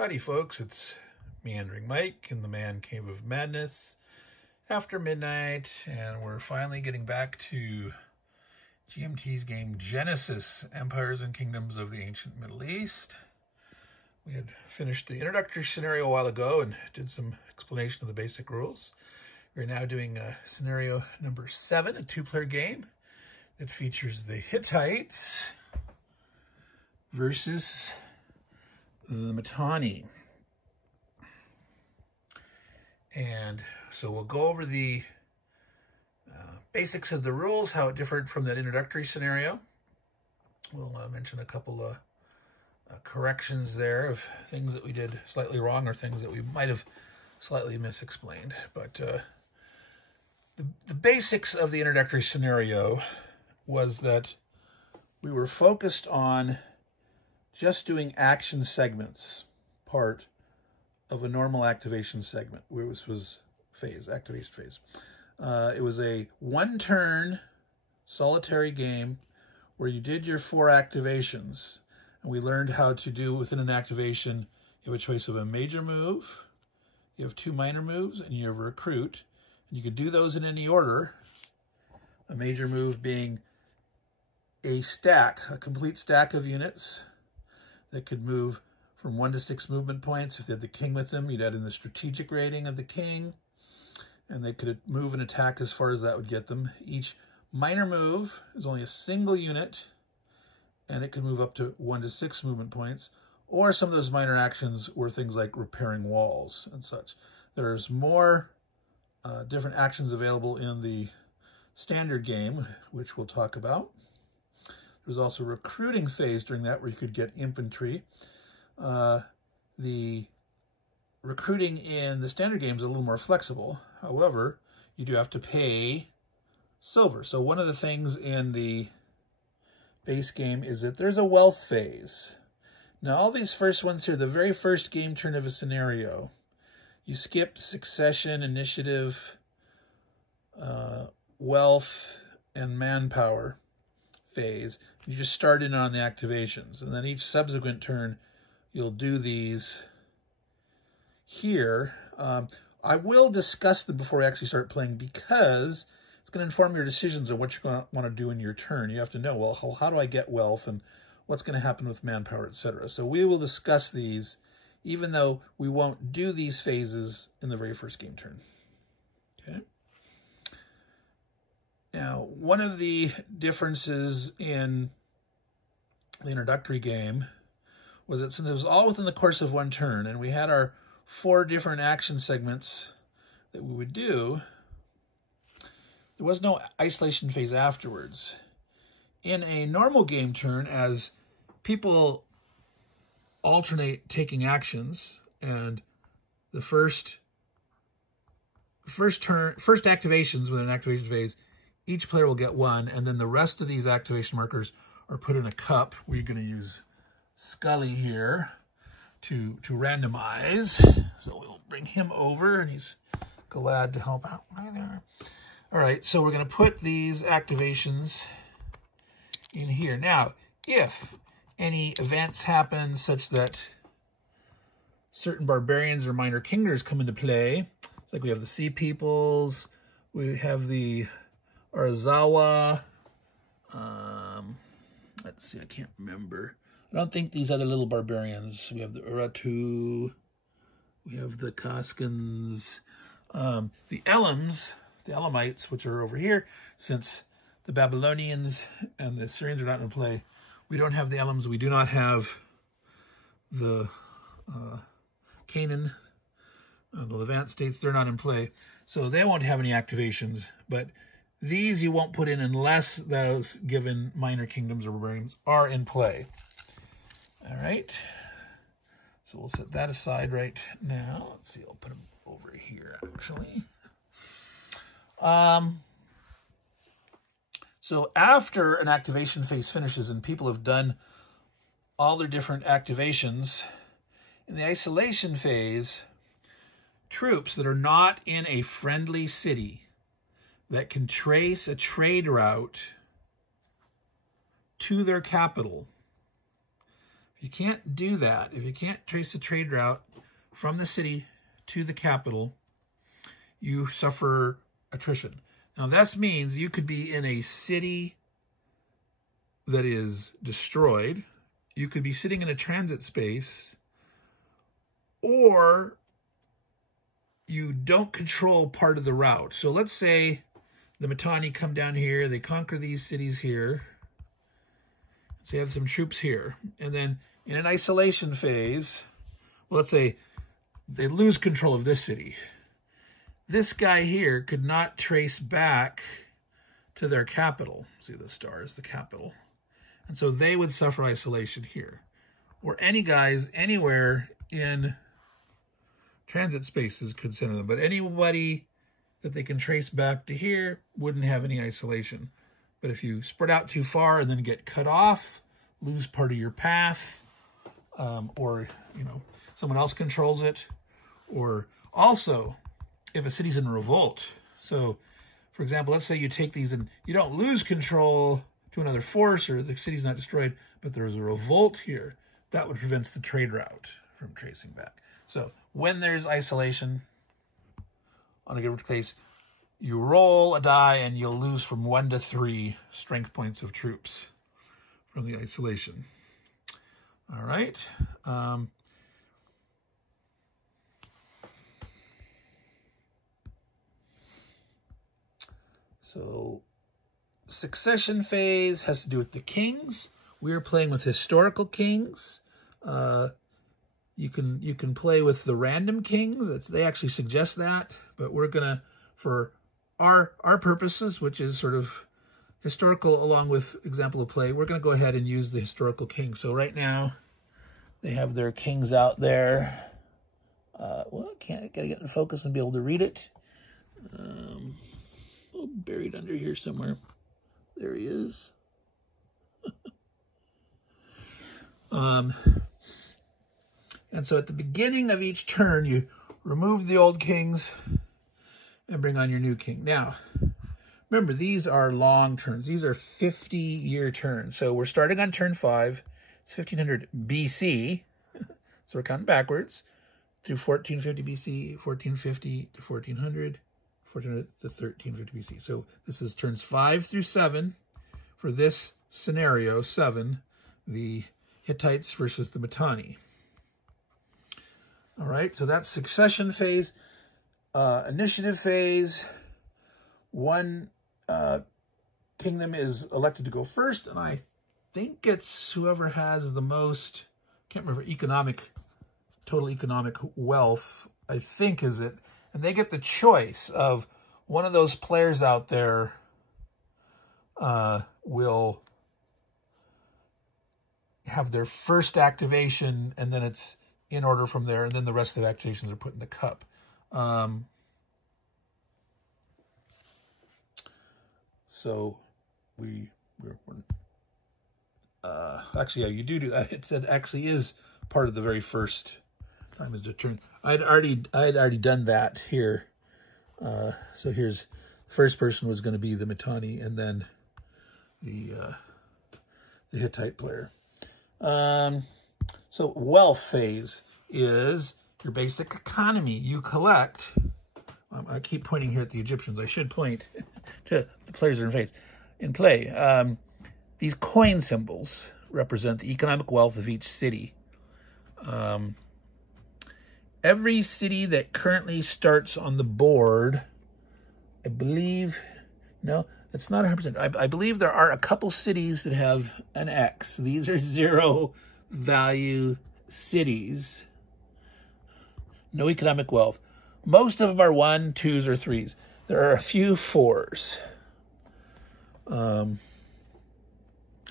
Howdy folks, it's Meandering Mike in the Man Cave of Madness after midnight, and we're finally getting back to GMT's game Genesis, Empires and Kingdoms of the Ancient Middle East. We had finished the introductory scenario a while ago and did some explanation of the basic rules. We're now doing scenario number 7, a 2-player game that features the Hittites versus the Mitanni. And so we'll go over the basics of the rules, how it differed from that introductory scenario. We'll mention a couple of corrections there of things that we did slightly wrong or things that we might have slightly misexplained. But the basics of the introductory scenario was that we were focused on just doing action segments, part of a normal activation segment, which was activation phase. It was a one-turn solitary game where you did your 4 activations, and we learned how to do within an activation. You have a choice of a major move, you have 2 minor moves, and you have a recruit. And you could do those in any order. A major move being a complete stack of units that could move from 1 to 6 movement points. If they had the king with them, you'd add in the strategic rating of the king, and they could move and attack as far as that would get them. Each minor move is only a single unit, and it could move up to 1 to 6 movement points. Or some of those minor actions were things like repairing walls and such. There's more different actions available in the standard game, which we'll talk about. There was also a recruiting phase during that where you could get infantry. The recruiting in the standard game is a little more flexible. However, you do have to pay silver. So one of the things in the base game is that there's a wealth phase. Now all these first ones here, the very first game turn of a scenario, you skip succession, initiative, wealth, and manpower phase. You just start in on the activations, and then each subsequent turn you'll do these here. I will discuss them before we actually start playing, because it's going to inform your decisions on what you're going to want to do in your turn. You have to know, well, how do I get wealth, and what's going to happen with manpower, etc. So we will discuss these, even though we won't do these phases in the very first game turn. Okay. Now, one of the differences in the introductory game was that since it was all within the course of 1 turn, and we had our 4 different action segments that we would do, there was no isolation phase afterwards. In a normal game turn, as people alternate taking actions, and the first activations with an activation phase, each player will get 1, and then the rest of these activation markers are put in a cup. We're going to use Scully here to randomize. So we'll bring him over, and he's glad to help out. Right there. All right, so we're going to put these activations in here. Now, if any events happen such that certain barbarians or minor kingdoms come into play, it's like we have the Sea Peoples, we have the Arazawa, let's see, I can't remember. I don't think these other little barbarians, we have the Urartu, we have the Kaskans, the Elams, the Elamites, which are over here, since the Babylonians and the Syrians are not in play. We don't have the Elams. We do not have the Canaan, the Levant states. They're not in play. So they won't have any activations. But these you won't put in unless those given minor kingdoms or barbarians are in play. All right. So we'll set that aside right now. Let's see. I'll put them over here, actually. So after an activation phase finishes and people have done all their different activations, in the isolation phase, troops that are not in a friendly city that can trace a trade route to their capital If you can't do that, if you can't trace the trade route from the city to the capital, you suffer attrition. Now, this means you could be in a city that is destroyed. You could be sitting in a transit space, or you don't control part of the route. So let's say the Mitanni come down here, they conquer these cities here. So you have some troops here. And then in an isolation phase, well, let's say they lose control of this city. This guy here could not trace back to their capital. See, the star is the capital. And so they would suffer isolation here. Or any guys anywhere in transit spaces could send them. But anybody that they can trace back to here wouldn't have any isolation. But if you spread out too far and then get cut off, lose part of your path, or, you know, someone else controls it, or also if a city's in revolt. So, for example, let's say you take these and you don't lose control to another force, or the city's not destroyed, but there's a revolt here. That would prevent the trade route from tracing back. So when there's isolation on a given place, you roll a die and you'll lose from 1 to 3 strength points of troops from the isolation. All right. So succession phase has to do with the kings. We are playing with historical kings. You can play with the random kings. They actually suggest that, but we're gonna, for our purposes, which is sort of historical along with example of play, we're gonna go ahead and use the historical king. So right now they have their kings out there. Well, gotta get in focus and be able to read it. Buried under here somewhere. There he is. And so at the beginning of each turn, you remove the old kings and bring on your new king. Now, remember, these are long turns. These are 50-year turns. So we're starting on turn 5. It's 1500 BC. So we're counting backwards through 1450 BC, 1450 to 1400, 1400 to 1350 BC. So this is turns 5 through 7. For this scenario, 7, the Hittites versus the Mitanni. All right, so that's succession phase. Initiative phase, one kingdom is elected to go first, and I think it's whoever has the most, can't remember, total economic wealth, I think is it. And they get the choice of one of those players out there will have their first activation, and then it's in order from there, and then the rest of the activations are put in the cup. So actually, yeah, you do that. It said actually is part of the very first time is the turn. I'd already done that here. So here's the first person was going to be the Mitanni, and then the Hittite player. So wealth phase is your basic economy. You collect. I keep pointing here at the Egyptians. I should point to the players that are in play. These coin symbols represent the economic wealth of each city. Every city that currently starts on the board, I believe, no, that's not 100%. I believe there are a couple cities that have an X. These are 0 value cities. No economic wealth. Most of them are 1s, 2s, or 3s. There are a few 4s. And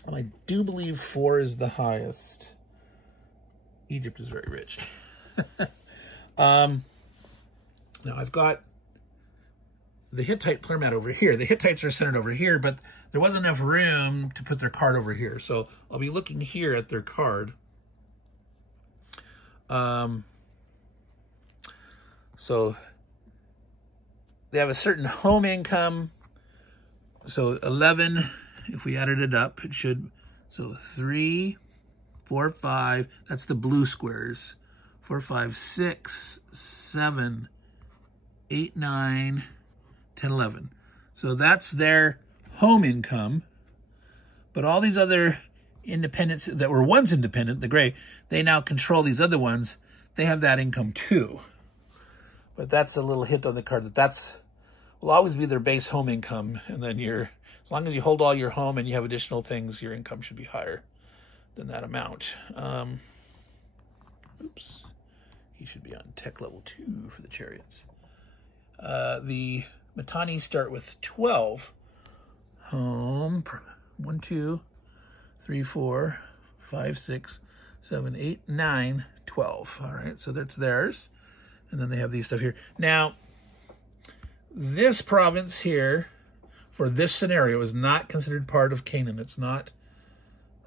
I do believe 4 is the highest. Egypt is very rich. Now I've got the Hittite player mat over here. The Hittites are centered over here, but there wasn't enough room to put their card over here. So I'll be looking here at their card. So they have a certain home income. So 11, if we added it up, it should, so 3, 4, 5, that's the blue squares. 4, 5, 6, 7, 8, 9, 10, 11. So that's their home income. But all these other independents that were once independent, the gray, they now control these other ones. They have that income too. But that's a little hint on the card that will always be their base home income. And then as long as you hold all your home and you have additional things, your income should be higher than that amount. Oops. He should be on tech level 2 for the chariots. The Mitanni start with 12. Home, 1, 2, 3, 4, 5, 6, 7, 8, 9, 12. All right, so that's theirs. And then they have these stuff here. Now, this province here, for this scenario, is not considered part of Canaan. It's not,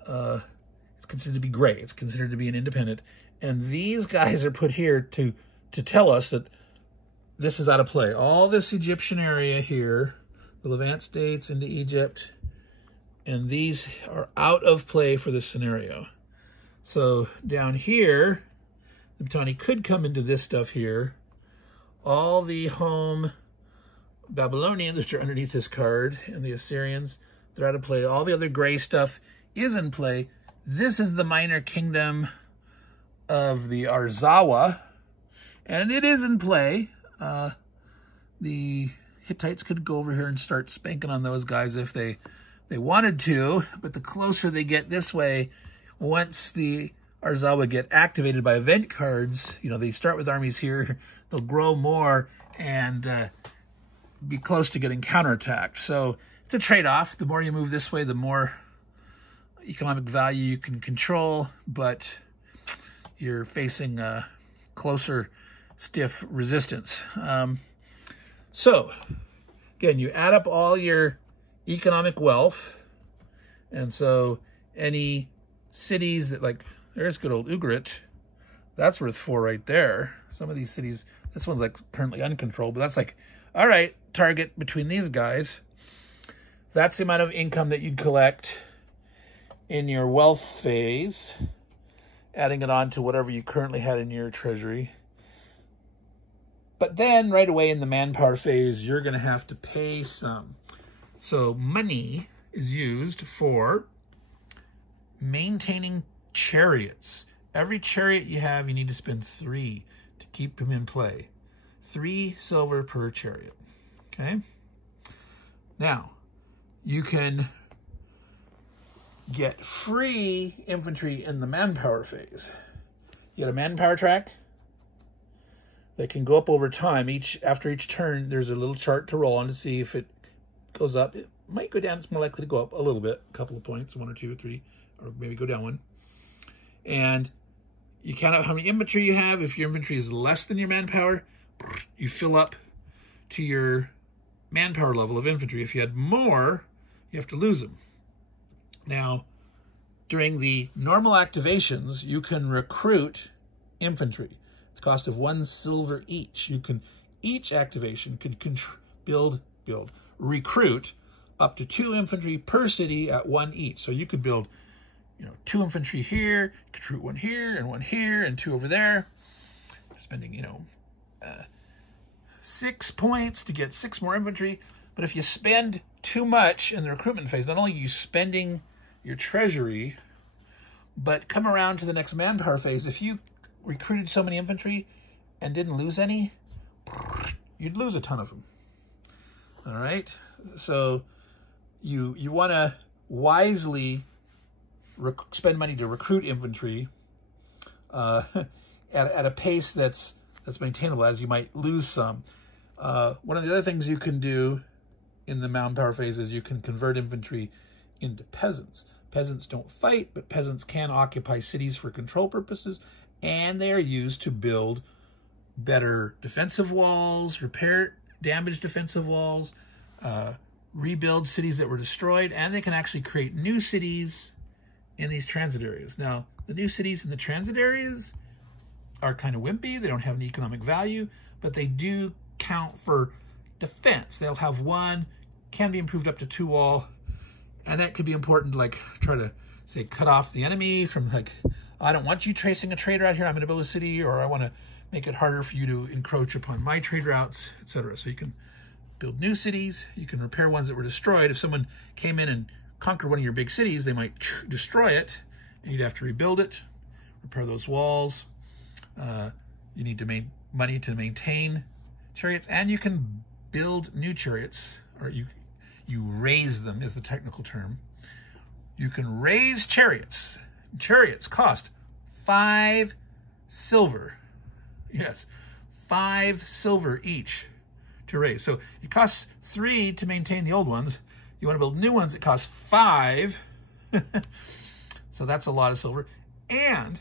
it's considered to be gray. It's considered to be an independent. And these guys are put here to tell us that this is out of play. All this Egyptian area here, the Levant states into Egypt, and these are out of play for this scenario. So down here, the Mitanni could come into this stuff here. All the home Babylonians, which are underneath this card, and the Assyrians, they're out of play. All the other gray stuff is in play. This is the minor kingdom of the Arzawa, and it is in play. The Hittites could go over here and start spanking on those guys if they wanted to, but the closer they get this way, once the Arzawa get activated by event cards, they start with armies here, they'll grow more and be close to getting counterattacked. So it's a trade-off. The more you move this way, the more economic value you can control, but you're facing a closer, stiff resistance. So, again, you add up all your economic wealth, and so any cities that, like, there's good old Ugarit, that's worth 4 right there. Some of these cities, this one's like currently uncontrolled, but that's like, all right, target between these guys. That's the amount of income that you'd collect in your wealth phase, adding it on to whatever you currently had in your treasury. But then right away in the manpower phase, you're going to have to pay some. So money is used for maintaining chariots. Every chariot you have, you need to spend 3 to keep them in play. 3 silver per chariot. Okay? Now, you can get free infantry in the manpower phase. You get a manpower track that can go up over time. After each turn, there's a little chart to roll on to see if it goes up. It might go down. It's more likely to go up a little bit, a couple of points, 1 or 2 or 3, or maybe go down 1. And you count out how many infantry you have. If your infantry is less than your manpower, you fill up to your manpower level of infantry. If you had more, you have to lose them. Now, during the normal activations, you can recruit infantry. The cost of 1 silver each. Each activation could recruit up to 2 infantry per city at 1 each. So you could build, 2 infantry here, recruit 1 here, and 1 here, and 2 over there. Spending, 6 points to get 6 more infantry. But if you spend too much in the recruitment phase, not only are you spending your treasury, but come around to the next manpower phase, if you recruited so many infantry and didn't lose any, you'd lose a ton of them. All right? So you want to wisely spend money to recruit infantry at a pace that's maintainable, as you might lose some. One of the other things you can do in the manpower phase is you can convert infantry into peasants. Peasants don't fight, but peasants can occupy cities for control purposes, and they are used to build better defensive walls, repair damaged defensive walls, rebuild cities that were destroyed, and they can actually create new cities in these transit areas. Now, the new cities in the transit areas are kind of wimpy. They don't have any economic value, but they do count for defense. They'll have 1, can be improved up to 2 wall, and that could be important to try to say, cut off the enemy from, like, I don't want you tracing a trade route here, I'm going to build a city, or I want to make it harder for you to encroach upon my trade routes, etc. So you can build new cities, you can repair ones that were destroyed. If someone came in and conquered one of your big cities, they might destroy it, and you'd have to rebuild it, repair those walls. You need to make money to maintain chariots, and you can build new chariots, or you raise them is the technical term. You can raise chariots. Chariots cost 5 silver. Yes, 5 silver each to raise. So it costs 3 to maintain the old ones. You want to build new ones, it costs 5. So that's a lot of silver. And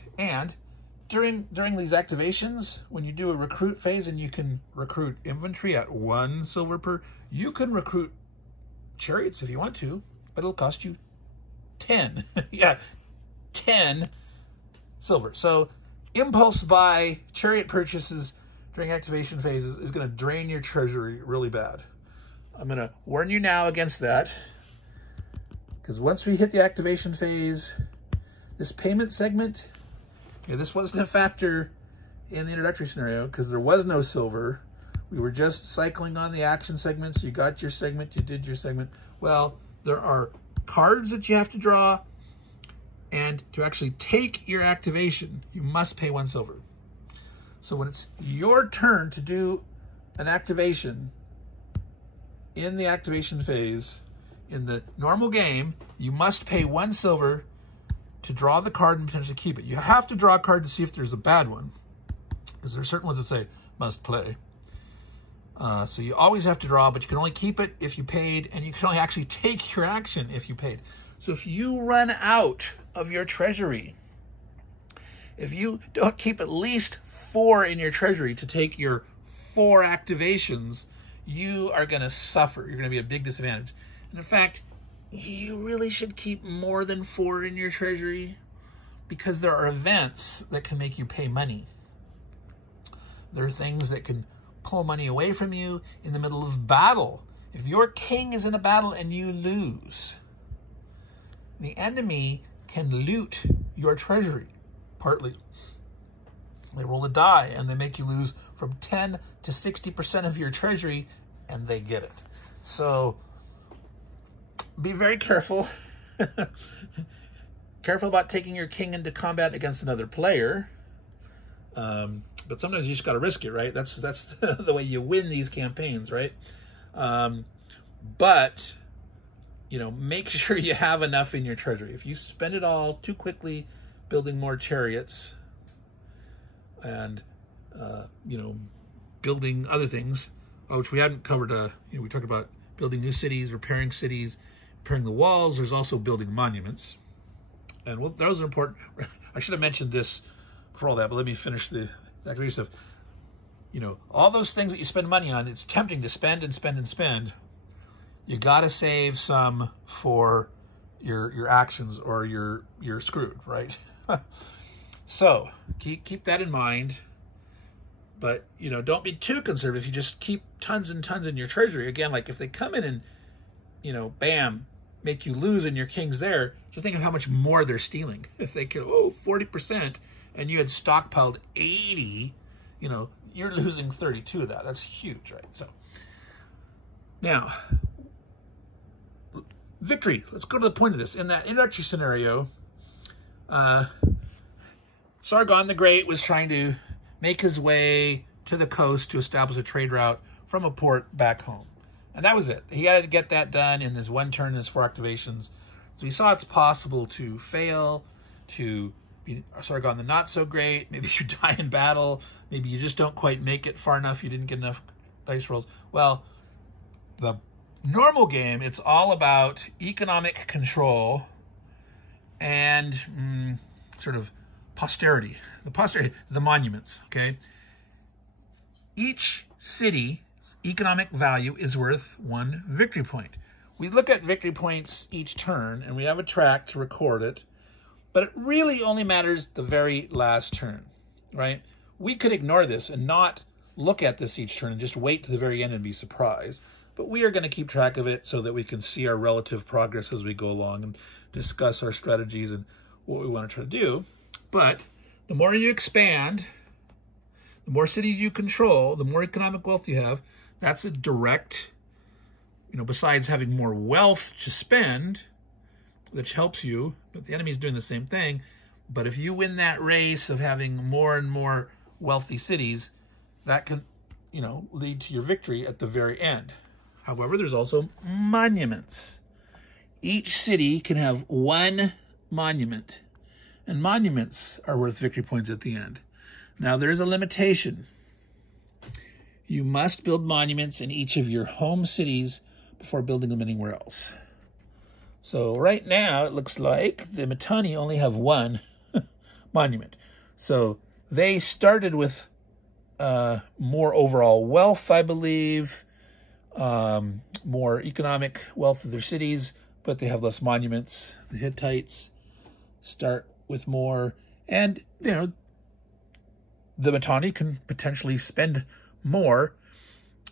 during these activations, when you do a recruit phase and you can recruit infantry at 1 silver per, you can recruit chariots if you want to, but it'll cost you 10. Yeah, 10 silver. So impulse buy chariot purchases during activation phases is going to drain your treasury really bad. I'm going to warn you now against that, because once we hit the activation phase, this payment segment, okay, this wasn't a factor in the introductory scenario because there was no silver. We were just cycling on the action segments. You got your segment, you did your segment. Well, there are cards that you have to draw, and to actually take your activation, you must pay 1 silver. So when it's your turn to do an activation in the activation phase, in the normal game, you must pay 1 silver to draw the card and potentially keep it. You have to draw a card to see if there's a bad one, because there are certain ones that say must play. So you always have to draw, but you can only keep it if you paid, and you can only actually take your action if you paid. So if you run out of your treasury, if you don't keep at least 4 in your treasury to take your 4 activations, you are going to suffer. You're going to be at a big disadvantage. And in fact, you really should keep more than 4 in your treasury, because there are events that can make you pay money. There are things that can pull money away from you in the middle of battle. If your king is in a battle and you lose, the enemy can loot your treasury, partly. They roll a die and they make you lose from 10 to 60% of your treasury, and they get it. So be very careful. Careful about taking your king into combat against another player. But sometimes you just got to risk it, right? That's the way you win these campaigns, right? But, you know, make sure you have enough in your treasury. If you spend it all too quickly building more chariots and, you know, building other things, which we hadn't covered, you know, we talked about building new cities, repairing the walls. There's also building monuments. And well, those are important. I should have mentioned this for all that, but let me finish the activity stuff. You know, all those things that you spend money on, it's tempting to spend and spend and spend. You got to save some for your actions, or you're screwed, right? So keep that in mind. But, you know, don't be too conservative. You just keep tons and tons in your treasury. Again, like if they come in and, you know, bam, make you lose and your king's there, just think of how much more they're stealing. If they could, 40%, and you had stockpiled 80, you know, you're losing 32 of that. That's huge, right? So now, victory. Let's go to the point of this. In that introductory scenario, Sargon the Great was trying to make his way to the coast to establish a trade route from a port back home. And that was it. He had to get that done in this one turn, in his 4 activations. So he saw it's possible to fail, to be Sargon the not so great. Maybe you die in battle. Maybe you just don't quite make it far enough. You didn't get enough dice rolls. Well, the normal game, it's all about economic control and sort of posterity. The monuments, okay? Each city's economic value is worth 1 victory point. We look at victory points each turn, and we have a track to record it, but it really only matters the very last turn, right? We could ignore this and not look at this each turn and just wait to the very end and be surprised. But we are going to keep track of it so that we can see our relative progress as we go along. And discuss our strategies and what we want to try to do. But the more you expand, the more cities you control, the more economic wealth you have. That's a direct, besides having more wealth to spend, which helps you, but the enemy's doing the same thing. But if you win that race of having more and more wealthy cities, that can, lead to your victory at the very end. However, there's also monuments. Each city can have one monument, and monuments are worth victory points at the end. Now, there's a limitation. You must build monuments in each of your home cities before building them anywhere else. So right now, it looks like the Mitanni only have one monument. So they started with more overall wealth, I believe, more economic wealth of their cities, but they have less monuments. The Hittites start with more, and, the Mitanni can potentially spend more.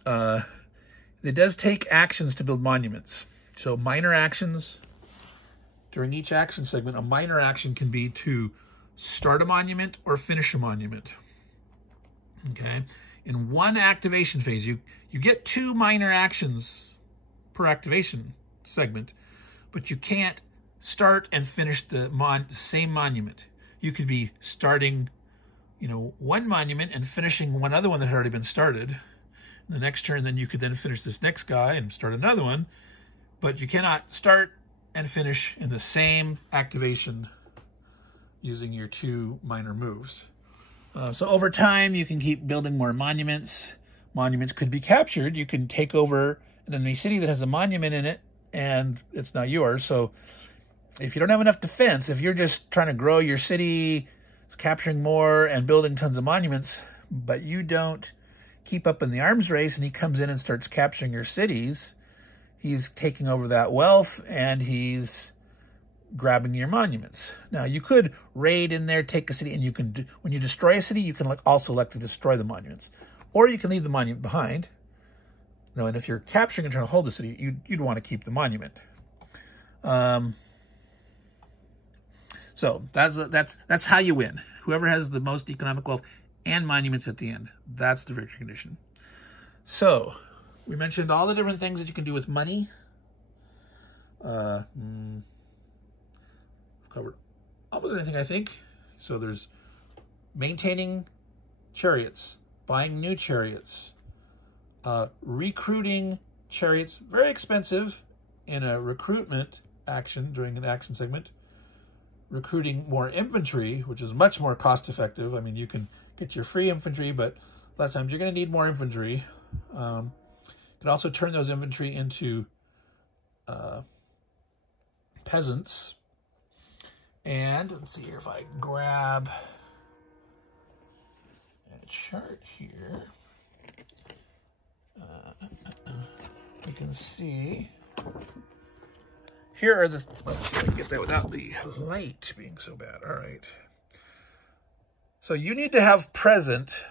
It does take actions to build monuments. So minor actions, during each action segment, a minor action can be to start a monument or finish a monument. Okay? In one activation phase, you get 2 minor actions per activation segment, but you can't start and finish the same monument. You could be starting, one monument and finishing one other one that had already been started. In the next turn, then you could then finish this next guy and start another one, but you cannot start and finish in the same activation using your 2 minor moves. So over time, you can keep building more monuments. Monuments could be captured. You can take over an enemy city that has a monument in it, and it's not yours. So if you don't have enough defense, if you're just trying to grow your city, capturing more and building tons of monuments, but you don't keep up in the arms race, and he comes in and starts capturing your cities, he's taking over that wealth, and he's grabbing your monuments. Now, you could raid in there, take a city, and you can, when you destroy a city, you can also elect to destroy the monuments. Or you can leave the monument behind. And if you're capturing and trying to hold the city, you'd want to keep the monument. So that's how you win. Whoever has the most economic wealth and monuments at the end, that's the victory condition. So we mentioned all the different things that you can do with money. Covered almost anything, I think. So there's maintaining chariots, buying new chariots, recruiting chariots, very expensive in a recruitment action during an action segment. Recruiting more infantry, which is much more cost effective. I mean, you can get your free infantry, but a lot of times you're going to need more infantry. You can also turn those infantry into peasants. And let's see here, if I grab a chart here, you can see here are the, let's see if I can get that without the light being so bad. All right. So you need to have present,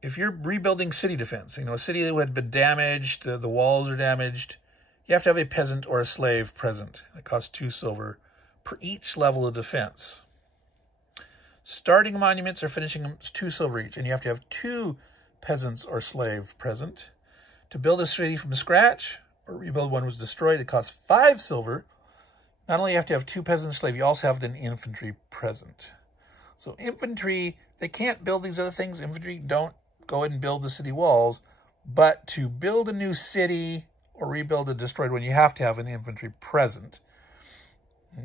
if you're rebuilding city defense, a city that had been damaged, the walls are damaged, you have to have a peasant or a slave present. It costs 2 silver per each level of defense. Starting monuments or finishing them is 2 silver each, and you have to have 2 peasants or slave present. To build a city from scratch or rebuild one was destroyed, it costs 5 silver. Not only you have to have 2 peasants and slave, you also have an infantry present. So infantry, they can't build these other things. Infantry don't go ahead and build the city walls, but to build a new city or rebuild a destroyed one, you have to have an infantry present.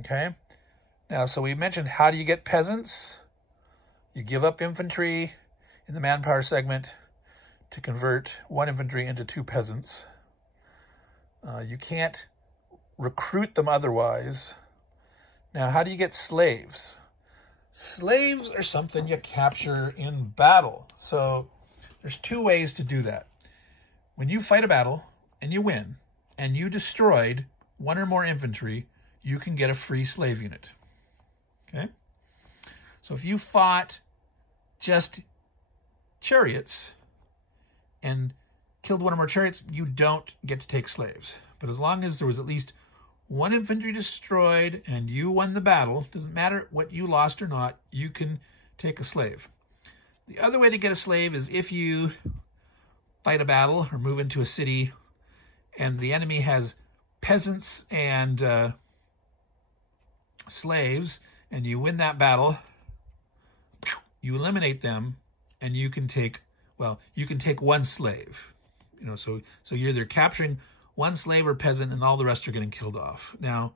Okay? Now, so we mentioned, how do you get peasants? You give up infantry in the manpower segment to convert 1 infantry into 2 peasants. You can't recruit them otherwise. Now, how do you get slaves? Slaves are something you capture in battle. So there's 2 ways to do that. When you fight a battle and you win, and you destroyed 1 or more infantry, you can get a free slave unit. Okay? So if you fought just chariots and killed 1 or more chariots, you don't get to take slaves. But as long as there was at least one infantry destroyed and you won the battle, doesn't matter what you lost or not, you can take a slave. The other way to get a slave is if you fight a battle or move into a city and the enemy has peasants and slaves, and you win that battle, you eliminate them, and you can take, well, you can take one slave. You know, so you're either capturing one slave or peasant, and all the rest are getting killed off. Now,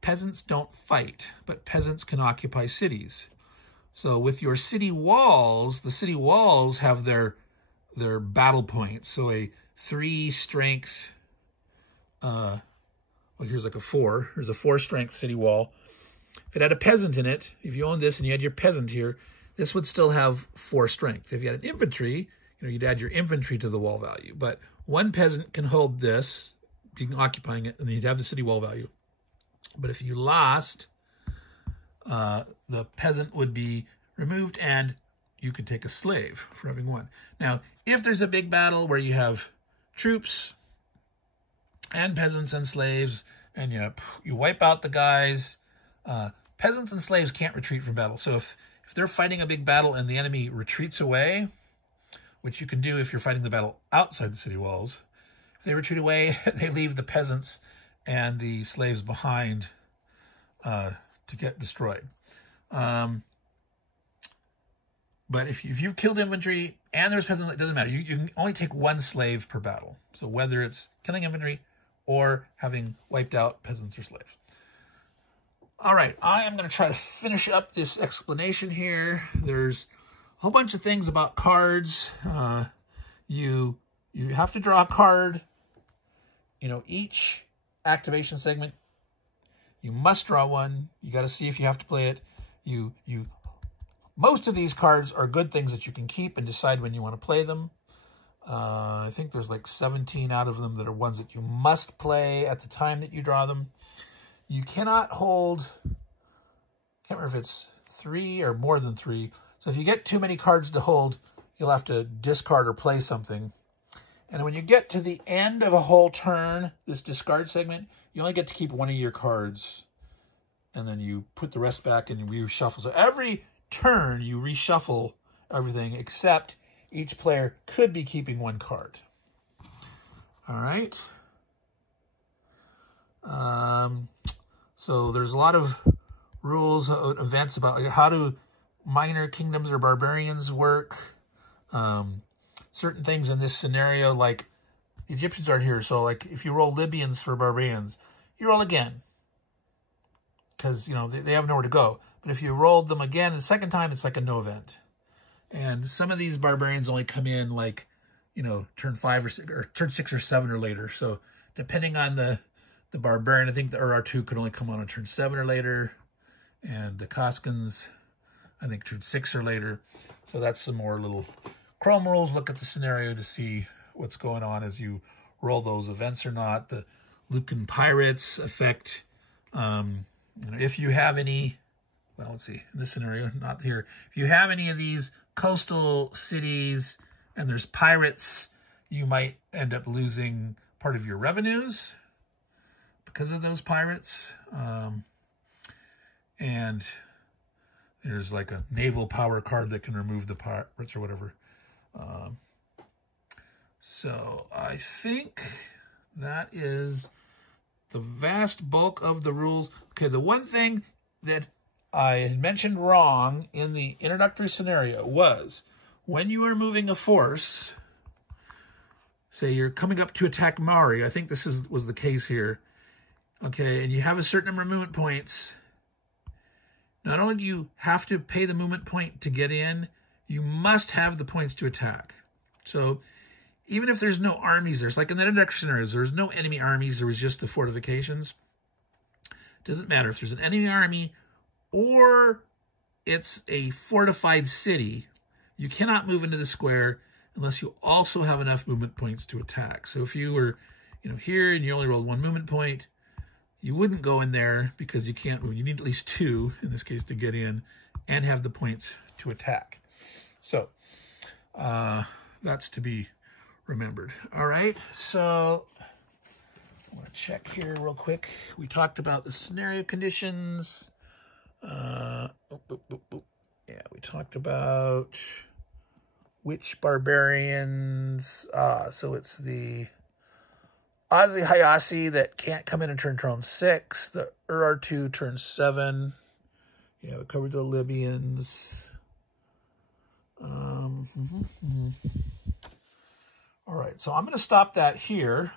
peasants don't fight, but peasants can occupy cities. So with your city walls, the city walls have their battle points. So a 3 strength, well, here's like a 4. Here's a 4 strength city wall. If it had a peasant in it, if you owned this and you had your peasant here, this would still have 4 strength. If you had an infantry, you know, you'd add your infantry to the wall value. But one peasant can hold this, being occupying it, and then you'd have the city wall value. But if you lost, the peasant would be removed, and you could take a slave for having one. Now, if there's a big battle where you have troops and peasants and slaves, and you wipe out the guys, peasants and slaves can't retreat from battle. So if they're fighting a big battle and the enemy retreats away, which you can do if you're fighting the battle outside the city walls, if they retreat away, they leave the peasants and the slaves behind to get destroyed. But if you've killed infantry and there's peasants, it doesn't matter. You can only take one slave per battle. So whether it's killing infantry or having wiped out peasants or slaves. All right, I am going to try to finish up this explanation here. There's a whole bunch of things about cards. You have to draw a card. You know, each activation segment, you must draw one. You got to see if you have to play it. Most of these cards are good things that you can keep and decide when you want to play them. I think there's like 17 out of them that are ones that you must play at the time that you draw them. You cannot hold, can't remember if it's 3 or more than 3. So if you get too many cards to hold, you'll have to discard or play something. And when you get to the end of a whole turn, this discard segment, you only get to keep one of your cards. And then you put the rest back and you reshuffle. So every turn you reshuffle everything, except each player could be keeping one card. All right. So there's a lot of rules, events about how do minor kingdoms or barbarians work. Certain things in this scenario, like the Egyptians aren't here. So like if you roll Libyans for barbarians, you roll again. Because, you know, they have nowhere to go. But if you rolled them again the second time, it's like a no event. And some of these barbarians only come in like, you know, turn 5 or turn 6 or 7 or later. So depending on the barbarian, I think the Ur-2 could only come on turn 7 or later. And the Koskans, I think, turn 6 or later. So that's some more little Chrome rules. Look at the scenario to see what's going on as you roll those events or not. The Lucan pirates affect, you know, if you have any, well, let's see, in this scenario, not here. If you have any of these coastal cities and there's pirates, you might end up losing part of your revenues because of those pirates. And there's like a naval power card that can remove the pirates or whatever. So I think that is the vast bulk of the rules. Okay, the one thing that I had mentioned wrong in the introductory scenario was when you are moving a force, say you're coming up to attack Mari, I think this was the case here, okay, and you have a certain number of movement points, not only do you have to pay the movement point to get in, you must have the points to attack. So even if there's no armies there, it's like in the introductory scenarios, there's no enemy armies, there was just the fortifications. Doesn't matter if there's an enemy army or it's a fortified city, you cannot move into the square unless you also have enough movement points to attack. So if you were, you know, here and you only rolled 1 movement point, you wouldn't go in there because you can't move. You need at least 2, in this case, to get in and have the points to attack. So that's to be remembered. All right, so I want to check here real quick. We talked about the scenario conditions. Yeah, we talked about which barbarians. So it's the Ozzy Hayasi that can't come in and turn 6. The Urartu turns 7. Yeah, we covered the Libyans. All right, so I'm going to stop that here.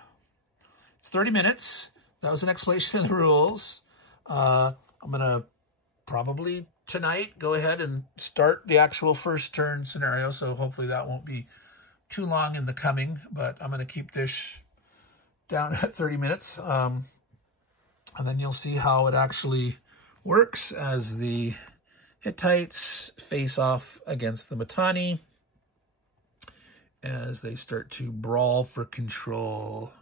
It's 30 minutes. That was an explanation of the rules. I'm going to probably tonight go ahead and start the actual first turn scenario, so hopefully that won't be too long in the coming, but I'm going to keep this down at 30 minutes, and then you'll see how it actually works as the Hittites face off against the Mitanni as they start to brawl for control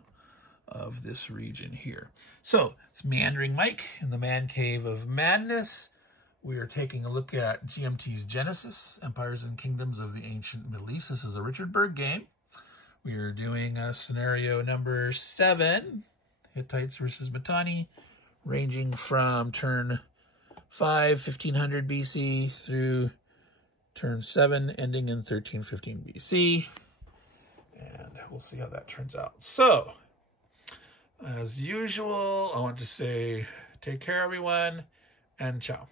of this region here. So it's Meandering Mike in the Man Cave of Madness. We are taking a look at GMT's Genesis, Empires and Kingdoms of the Ancient Middle East. This is a Richard Berg game. We are doing scenario number 7, Hittites versus Mitanni, ranging from turn 5, 1500 BC through turn 7, ending in 1315 BC. And we'll see how that turns out. So, as usual, I want to say take care, everyone, and ciao.